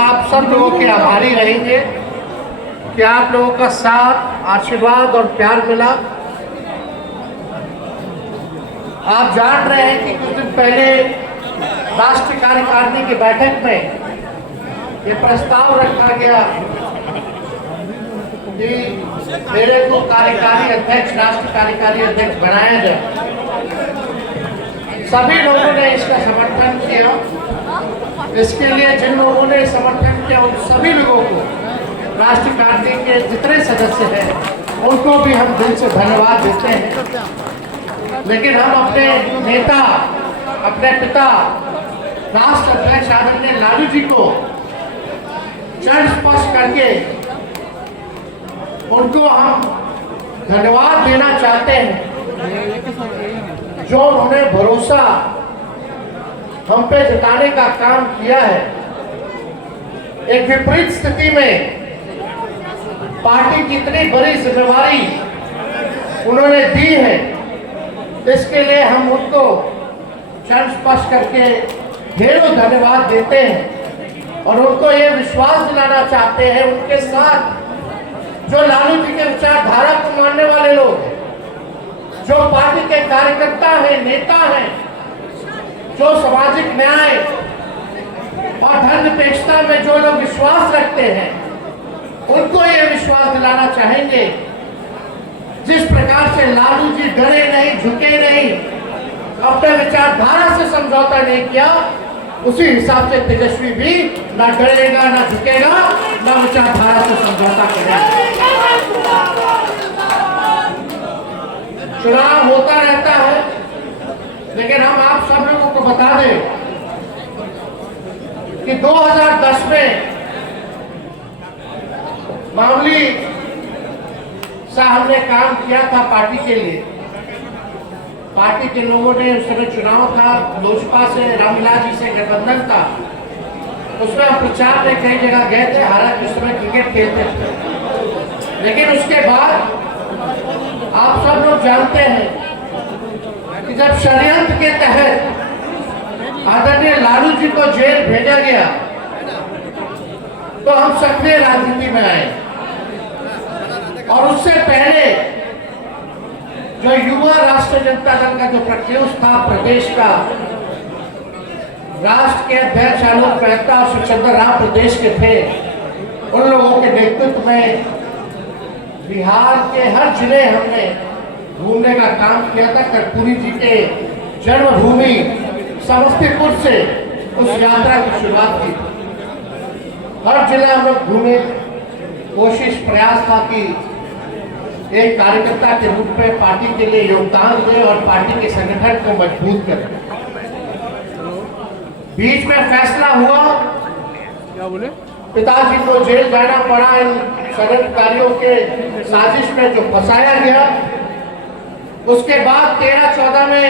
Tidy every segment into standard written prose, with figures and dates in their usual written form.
आप सब लोगों के आभारी रहेंगे कि आप लोगों का साथ, आशीर्वाद और प्यार मिला। आप जान रहे हैं कि कुछ दिन पहले राष्ट्रीय कार्यकारिणी की बैठक में ये प्रस्ताव रखा गया कि मेरे को कार्यकारी अध्यक्ष, राष्ट्रीय कार्यकारी अध्यक्ष बनाया जाए। सभी लोगों ने इसका समर्थन किया। इसके लिए जिन लोगों ने समर्थन किया उन सभी लोगों को, राष्ट्रीय पार्टी के जितने सदस्य हैं उनको भी हम दिल से धन्यवाद देते हैं। लेकिन हम अपने नेता, अपने पिता, राष्ट्र अध्यक्ष आदरणीय लालू जी को चरण स्पर्श करके उनको हम धन्यवाद देना चाहते हैं, जो उन्होंने भरोसा हम पे जताने का काम किया है। एक विपरीत स्थिति में पार्टी की इतनी बड़ी जिम्मेवारी उन्होंने दी है, इसके लिए हम उनको चरण स्पर्श करके ढेरों धन्यवाद देते हैं और उनको ये विश्वास दिलाना चाहते हैं, उनके साथ जो लालू जी के विचारधारा को मानने वाले लोग हैं, जो पार्टी के कार्यकर्ता हैं, नेता हैं, जो सामाजिक न्याय और धर्मनिरपेक्षता में जो लोग विश्वास रखते हैं, उनको ये विश्वास दिलाना चाहेंगे जिस प्रकार से लालू जी डरे नहीं, झुके नहीं, अपने विचारधारा से समझौता नहीं किया, उसी हिसाब से तेजस्वी भी ना डरेगा, ना झुकेगा, ना विचारधारा से समझौता करेगा। चुनाव होता रहता है, लेकिन हम आप सब लोगों को बता दें कि 2010 में मामूली सा हमने काम किया था पार्टी के लिए। पार्टी के लोगों ने उस समय चुनाव था, लोजपा से, रामविलास जी से गठबंधन था, उसमें हम प्रचार में कई जगह गए थे, हालांकि उस समय क्रिकेट खेलते थे। लेकिन उसके बाद आप सब लोग जानते हैं कि जब षड्यंत्र के तहत आदरणीय लालू जी को जेल भेजा गया तो हम सक्रिय राजनीति में आए। और उससे पहले जो युवा राष्ट्रीय जनता दल का जो प्रत्युष था प्रदेश का, राष्ट्र के अध्यक्ष आलोक मेहता और सुखचंद्र राम प्रदेश के थे, उन लोगों के नेतृत्व में बिहार के हर जिले हमने घूमने का काम किया था। कर्पूरी जी के जन्मभूमि समस्तीपुर से उस यात्रा की शुरुआत की। हर जिला हम लोग घूमे, कोशिश प्रयास था कि एक कार्यकर्ता के रूप में पार्टी के लिए योगदान दें और पार्टी के संगठन को मजबूत करें। बीच में फैसला हुआ, क्या बोले, पिताजी को जेल जाना पड़ा इन षड्यंत्रकारियों के साजिश में जो फंसाया गया। उसके बाद 13-14 में,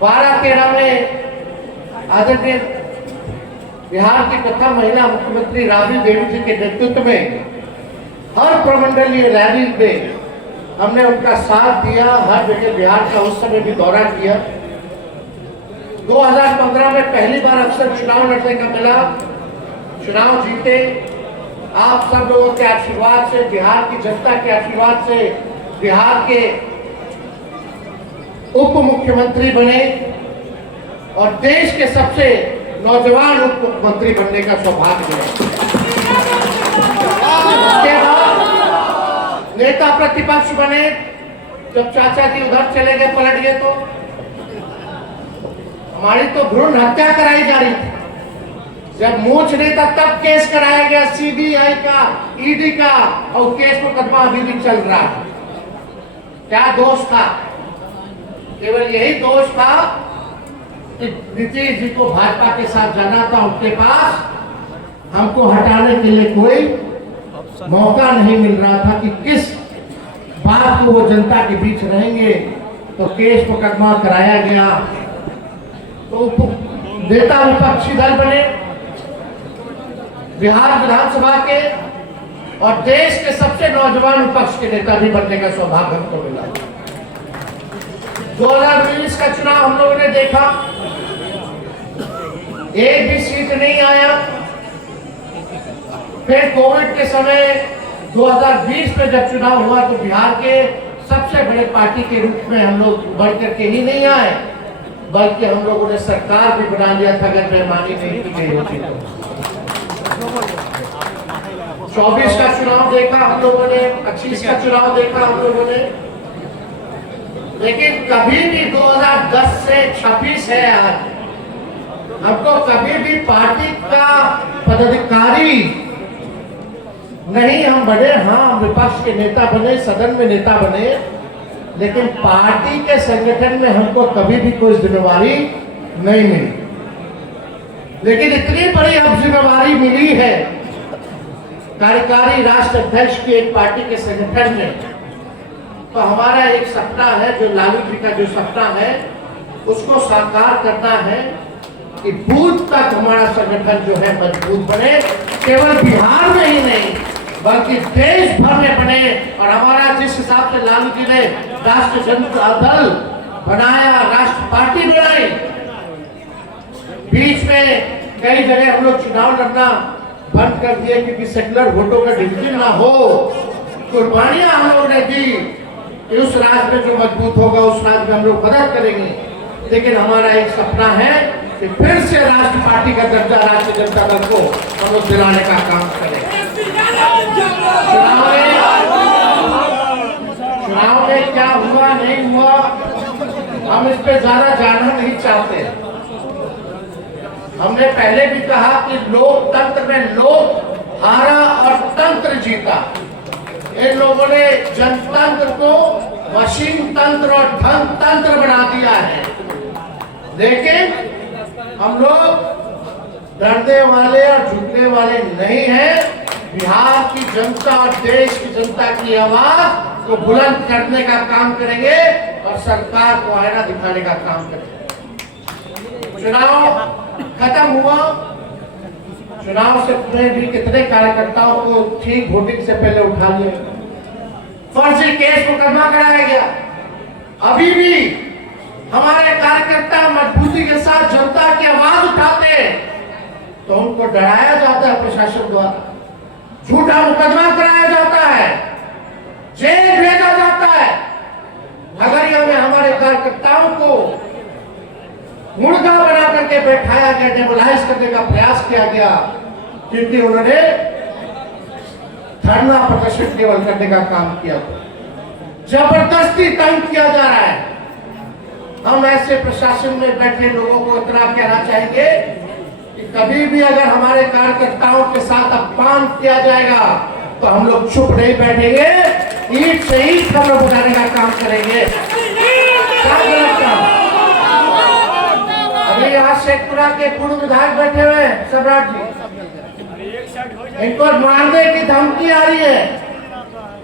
12-13 में आदरणीय बिहार की प्रथम महिला मुख्यमंत्री राबड़ी देवी जी के नेतृत्व में हर प्रमंडलीय रैली में हमने उनका साथ दिया। हर जगह बिहार का उस समय भी दौरा किया। 2015 में पहली बार अवसर चुनाव लड़ने का मिला, चुनाव जीते। आप सब लोगों के आशीर्वाद से, बिहार की जनता के आशीर्वाद से बिहार के उप मुख्यमंत्री बने और देश के सबसे नौजवान उप मुख्यमंत्री बनने का सौभाग्य मिला। उसके बाद नेता प्रतिपक्ष बने। जब चाचा जी उधर चले गए, पलट गए, तो हमारी तो भ्रूण हत्या कराई जा रही थी। जब मूछ नहीं था तब केस कराया गया सीबीआई का, ईडी का, और केस मुकदमा अभी भी चल रहा है। क्या दोष था? केवल यही दोष था कि नीतीश जी को भाजपा के साथ जाना था, उनके पास हमको हटाने के लिए कोई मौका नहीं मिल रहा था कि किस बात को वो जनता के बीच रहेंगे। तो केस मुकदमा कराया गया, तो नेता विपक्षी दल बने बिहार विधानसभा के, और देश के सबसे नौजवान विपक्ष के नेता भी बनने का सौभाग्य हमको मिला। 2019 का चुनाव हम लोगों ने देखा, एक भी सीट नहीं आया। फिर कोविड के समय 2020 में जब चुनाव हुआ तो बिहार के सबसे बड़े पार्टी के रूप में हम लोग बढ़ करके ही नहीं आए, बल्कि हम लोगों ने सरकार भी बना लिया था अगर बेईमानी नहीं की गई होती तो। 24 का चुनाव देखा हम लोगों ने, 25 का चुनाव देखा हम लोगों ने, लेकिन कभी भी 2010 से 26 है आज, हमको कभी भी पार्टी का पदाधिकारी नहीं हम बने। हाँ, विपक्ष के नेता बने, सदन में नेता बने, लेकिन पार्टी के संगठन में हमको कभी भी कोई जिम्मेवारी नहीं मिली। लेकिन इतनी बड़ी अब जिम्मेवारी मिली है कार्यकारी राष्ट्र अध्यक्ष की एक पार्टी के संगठन में, तो हमारा एक सपना है, जो लालू जी का जो सपना है उसको साकार करना है कि बूथ तक हमारा संगठन जो है मजबूत बने, केवल बिहार में ही नहीं बल्कि देश भर में बने। और हमारा जिस हिसाब से लालू जी ने राष्ट्रीय जनता दल बनाया, राष्ट्र पार्टी बनाई, बीच में कई जगह हम लोग चुनाव लड़ना बंद कर दिए क्योंकि सेकुलर वोटों का डिवीजन ना हो। कुर्बानियां हम लोगों ने दी कि उस राज्य में जो मजबूत होगा उस राज्य में हम लोग मदद करेंगे। लेकिन हमारा एक सपना है कि फिर से राष्ट्र पार्टी का दर्जा राष्ट्रीय जनता दल को हम लोग दिलाने का काम करें। चुनाव में क्या हुआ नहीं हुआ हम इस पे ज्यादा जानना नहीं चाहते। हमने पहले भी कहा कि लोकतंत्र में लोक हारा और तंत्र जीता। इन लोगों ने जनतंत्र को मशीन तंत्र और धन तंत्र बना दिया है। लेकिन हम लोग डरने वाले और झुकने वाले नहीं हैं। बिहार की जनता और देश की जनता की आवाज को बुलंद करने का काम करेंगे और सरकार को आईना दिखाने का काम करेंगे। चुनाव खत्म हुआ, चुनाव से पहले भी कितने कार्यकर्ताओं को ठीक वोटिंग से पहले उठा लिया, फर्जी केस मुकदमा कराया गया। अभी भी हमारे कार्यकर्ता मजबूती के साथ जनता की आवाज उठाते हैं तो उनको डराया जाता है प्रशासन द्वारा, झूठा मुकदमा कराया जाता है, जेल भेजा जाता है। खगड़िया में हमारे कार्यकर्ताओं को मुर्गा बना करके बैठाया गया, डेमोलाइज करने का प्रयास किया गया क्योंकि उन्होंने धरना प्रदर्शन केवल करने का काम किया। जबरदस्ती तंग किया जा रहा है। हम ऐसे प्रशासन में बैठे लोगों को इतना कहना चाहेंगे कि कभी भी अगर हमारे कार्यकर्ताओं के साथ अपमान किया जाएगा तो हम लोग चुप नहीं बैठेंगे, ईंट से ईंट हम लोग उठाने का काम करेंगे। अभी यहाँ शेखपुरा के पूर्व विधायक बैठे हुए हैं सम्राट जी, इनको मारने की धमकी आ रही है,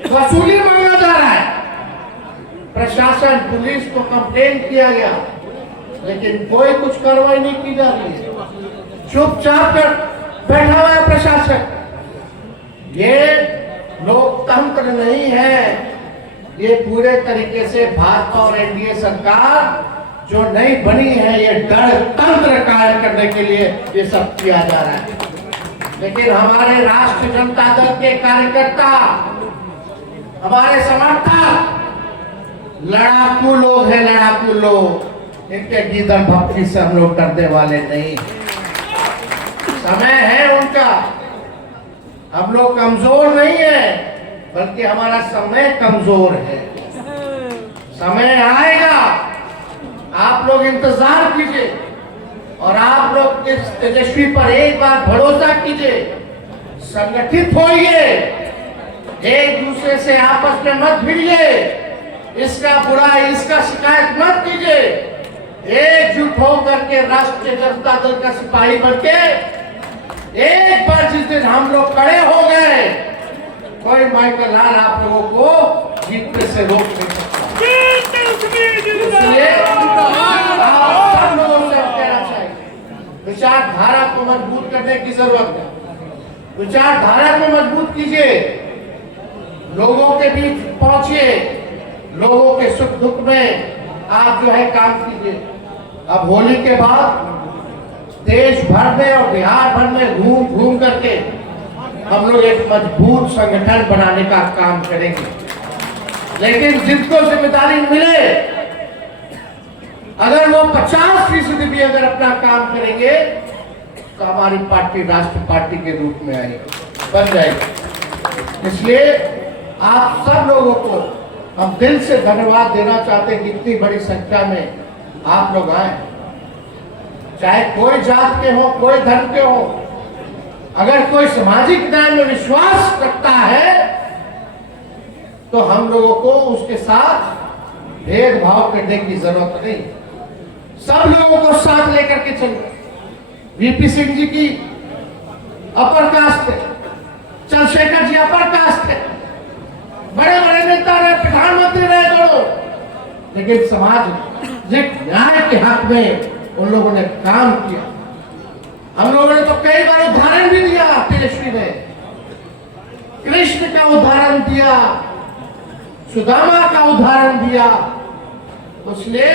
वसूली मांगा जा रहा है। प्रशासन पुलिस को कंप्लेन किया गया लेकिन कोई कुछ कार्रवाई नहीं की जा रही है, चुपचाप कर बैठा हुआ है प्रशासन। ये लोकतंत्र नहीं है, ये पूरे तरीके से भाजपा और एनडीए सरकार जो नई बनी है ये गणतंत्र कायम करने के लिए ये सब किया जा रहा है। लेकिन हमारे राष्ट्रीय जनता दल के कार्यकर्ता, हमारे समर्थक लड़ाकू लोग हैं, लड़ाकू लोग। इनके गीदड़ भक्ति से हम लोग डरने वाले नहीं। समय है उनका, हम लोग कमजोर नहीं है बल्कि हमारा समय कमजोर है। समय आएगा, आप लोग इंतजार कीजिए और आप लोग इस तेजस्वी पर एक बार भरोसा कीजिए, संगठित होइए, एक दूसरे से आपस में मत भिड़िए, इसका बुरा इसका शिकायत मत कीजिए। एकजुट होकर के राष्ट्रीय जनता दल का सिपाही बनके एक बार जिस दिन हम लोग खड़े हो गए, कोई माइकल लाल आप लोगों को जीतने से रोक नहीं सकता। इसलिए आप सब लोगों से कहना चाहिए, विचारधारा को मजबूत करने की जरूरत है। विचारधारा को मजबूत कीजिए, लोगों के बीच पहुंचिए, लोगों के सुख दुख में आप जो है काम कीजिए। अब होली के बाद देश भर में और बिहार भर में घूम घूम करके हम लोग एक मजबूत संगठन बनाने का काम करेंगे। लेकिन जिनको जिम्मेदारी मिले, अगर वो 50% भी अगर अपना काम करेंगे तो हमारी पार्टी राष्ट्र पार्टी के रूप में आएगी, बन जाएगी। इसलिए आप सब लोगों को हम दिल से धन्यवाद देना चाहते हैं कि इतनी बड़ी संख्या में आप लोग आए, चाहे कोई जात के हो, कोई धर्म के हो। अगर कोई सामाजिक न्याय में विश्वास रखता है तो हम लोगों को उसके साथ भेदभाव करने की जरूरत नहीं, सब लोगों को साथ लेकर के चलिए। वीपी सिंह जी की अपर कास्ट है, चंद्रशेखर जी अपर कास्ट है, बड़े बड़े नेता रहे, प्रधानमंत्री रहे दोनों, लेकिन सामाजिक न्याय के हक में उन लोगों ने काम किया। हम लोगों ने तो कई बार उदाहरण भी दिया, तेजस्वी ने कृष्ण का उदाहरण दिया, सुदामा का उदाहरण दिया। इसलिए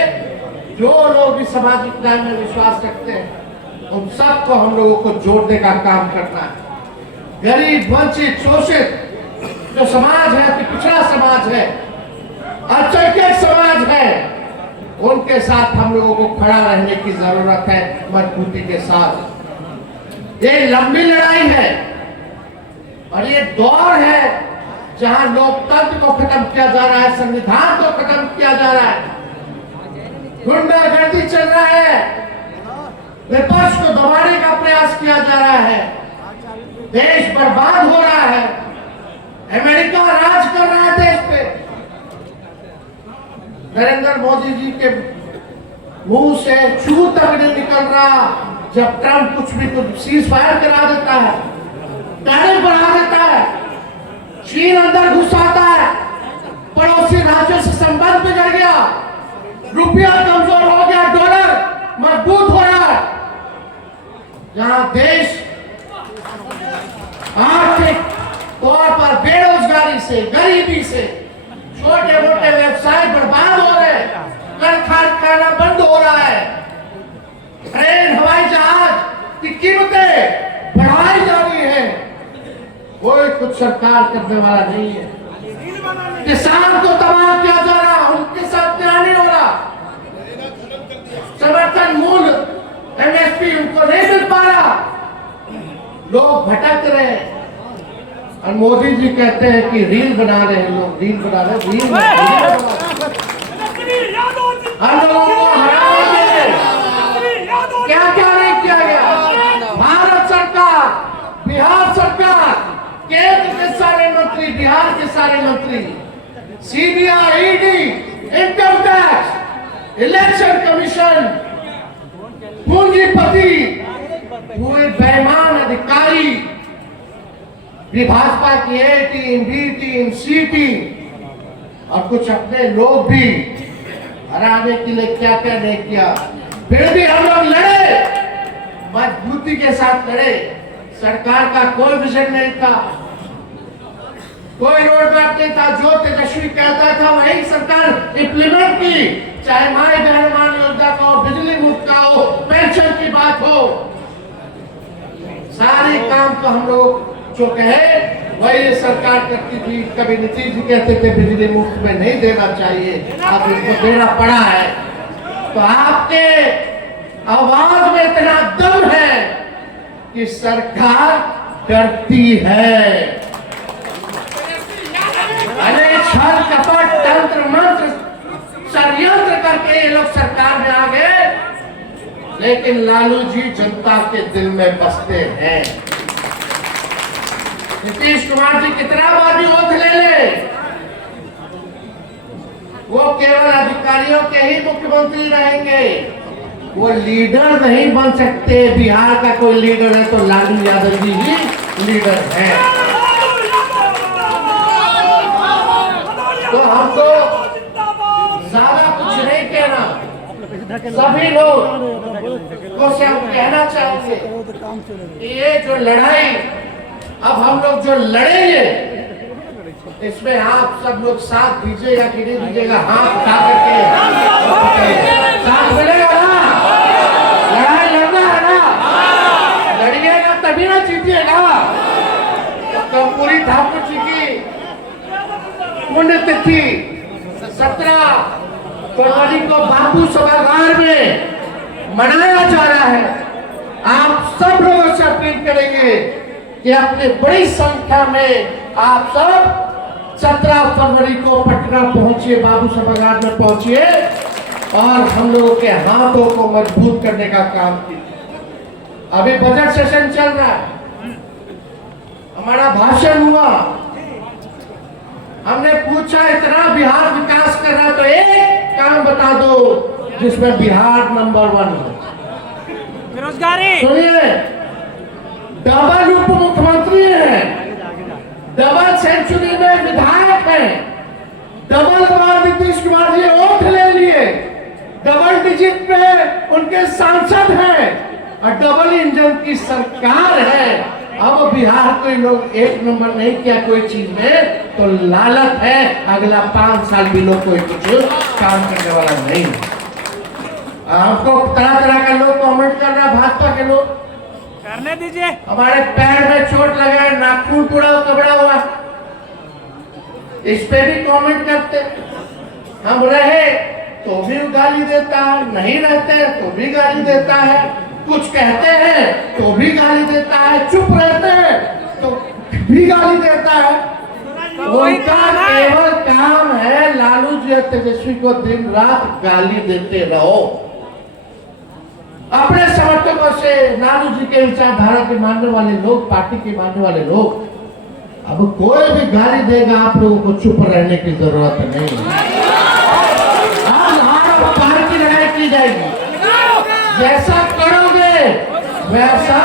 जो लोग भी सामाजिक न्याय में विश्वास रखते हैं उन सबको हम लोगों को जोड़ने का काम करना है। गरीब, वंचित, शोषित जो समाज है, पिछड़ा समाज है, अल्पसंख्यक समाज है, उनके साथ हम लोगों को खड़ा रहने की जरूरत है, मजबूती के साथ। ये लंबी लड़ाई है और ये दौर है जहां लोकतंत्र को खत्म किया जा रहा है, संविधान को खत्म किया जा रहा है, गुंडागर्दी चल रहा है, विपक्ष को दबाने का प्रयास किया जा रहा है, देश बर्बाद हो रहा है, अमेरिका राज कर रहा है देश पे। नरेंद्र मोदी जी के मुंह से छू तक नहीं निकल रहा जब ट्रंप कुछ सीज फायर करा देता है, टैरिफ बढ़ा देता है, चीन अंदर घुस आता है, पड़ोसी राज्यों से संबंध बिगड़ गया, रुपया कमजोर हो गया, डॉलर मजबूत हो रहा है, जहां देश आर्थिक तौर पर बेरोजगारी से, गरीबी से, छोटे मोटे व्यवसाय बर्बाद हो रहे हैं, कारखाना बंद हो रहा है, ट्रेन, हवाई जहाज की कीमतें बढ़ाई जा रही है, कोई कुछ सरकार करने वाला नहीं है। किसान को तबाह किया जा रहा, उनके साथ न्याय नहीं हो रहा, समर्थन मूल्य एमएसपी उनको नहीं मिल पा रहा, लोग भटक रहे हैं। और मोदी जी कहते हैं कि रील बना रहे हैं, लोग रील बना रहे हैं, हम लोगों को हराने क्या क्या नहीं किया गया। भारत सरकार, बिहार सरकार, केंद्र के सारे मंत्री, बिहार के सारे मंत्री, CBI, ED, income tax, election commission, पूंजीपति, पूरे बेईमान अधिकारी, भाजपा की ए टीम, बी टीम, सी टीम और कुछ अपने लोग भी हराने के लिए क्या क्या नहीं किया, फिर भी हम लोग लड़े, मजबूती के साथ लड़े। सरकार का कोई विजन नहीं था, कोई रोड मैप नहीं था, जो तेजस्वी कहता था वही सरकार इंप्लीमेंट की, चाहे माई बहन योजना का हो, बिजली मुफ्त का हो, पेंशन की बात हो, सारे काम तो हम लोग जो कहे वही सरकार करती थी। कभी नीतीश जी कहते थे बिजली मुफ्त में नहीं देना चाहिए, अब इनको देना पड़ा है। तो आपके आवाज में इतना दम है कि सरकार डरती है। अनेक छल कपट तंत्र मंत्र षड्यंत्र करके ये लोग सरकार में आ गए, लेकिन लालू जी जनता के दिल में बसते हैं। नीतीश कुमार जी कितना बार भी ओथ ले ले, वो केवल अधिकारियों के ही मुख्यमंत्री रहेंगे, वो लीडर नहीं बन सकते। बिहार का कोई लीडर है तो लालू यादव जी ही लीडर है। तो हमको ज्यादा कुछ नहीं कहना, सभी लोग को से हम कहना चाहेंगे कि ये जो लड़ाई अब हम लोग जो लड़ेंगे, इसमें आप सब लोग साथ दीजिएगा कि नहीं दीजिएगा? हाथ उठा करके साथ मिलेगा ना? लड़ाई लड़ना है ना? तिथि 17 फरवरी को बापू सभागार में मनाया जा रहा है। आप सब लोगों से अपील करेंगे कि अपनी बड़ी संख्या में आप सब 17 फरवरी को पटना पहुंचिए, बापू सभागार में पहुंचिए और हम लोगों के हाथों को मजबूत करने का काम कीजिए। अभी बजट सेशन चल रहा है, हमारा भाषण हुआ, हमने पूछा इतना बिहार विकास कर रहा है तो एक काम बता दो जिसमें बिहार नंबर 1 है। बेरोजगारी। सुनिए, डबल उप मुख्यमंत्री है, डबल सेंचुरी में विधायक है, डबल बार नीतीश कुमार जी वोट ले लिए, डबल डिजिट पे उनके सांसद हैं और डबल इंजन की सरकार है। अब बिहार को इन लोग एक नंबर नहीं किया कोई चीज में तो लालच है, अगला 5 साल भी लोग कोई कुछ काम करने वाला नहीं। हमको तरह तरह के लोग कमेंट कर रहे हैं, भाजपा के लोग करने दीजिए। हमारे पैर में चोट लगा है, नाखून पूरा कबड़ा हुआ, इस पे भी कमेंट करते। हम रहे तो भी गाली देता है, नहीं रहते तो भी गाली देता है, कुछ कहते हैं तो भी गाली देता है, चुप रहते हैं तो भी गाली देता है। उनका केवल काम है लालू जी और तेजस्वी को दिन रात गाली देते रहो। अपने समर्थकों से लालू जी के विचारधारा के मानने वाले लोग, पार्टी के मानने वाले लोग, अब कोई भी गाली देगा आप लोगों को चुप रहने की जरूरत नहीं है। पार्टी की लड़ाई की जाएगी, जैसा करोगे वैसा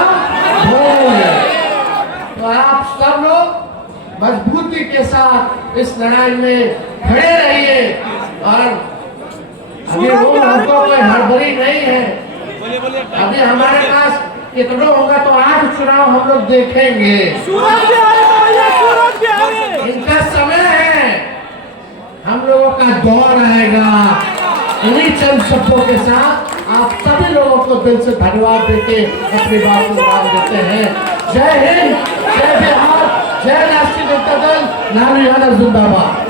होगे। तो आप सब लोग मजबूती के साथ इस लड़ाई में खड़े रहिए और अभी वो हमको कोई हड़बड़ी नहीं है। अभी हमारे पास कितना होगा तो 8 चुनाव हम लोग देखेंगे। इनका समय है, हम लोगों का दौर आएगा। इन्हीं चंद शब्दों के साथ आप सभी लोगों को दिल से धन्यवाद देके अपनी बात को विराम देते हैं। जय हिंद, जय बिहार, जय राष्ट्रीय जनता दल, लालू यादव जिंदाबाद।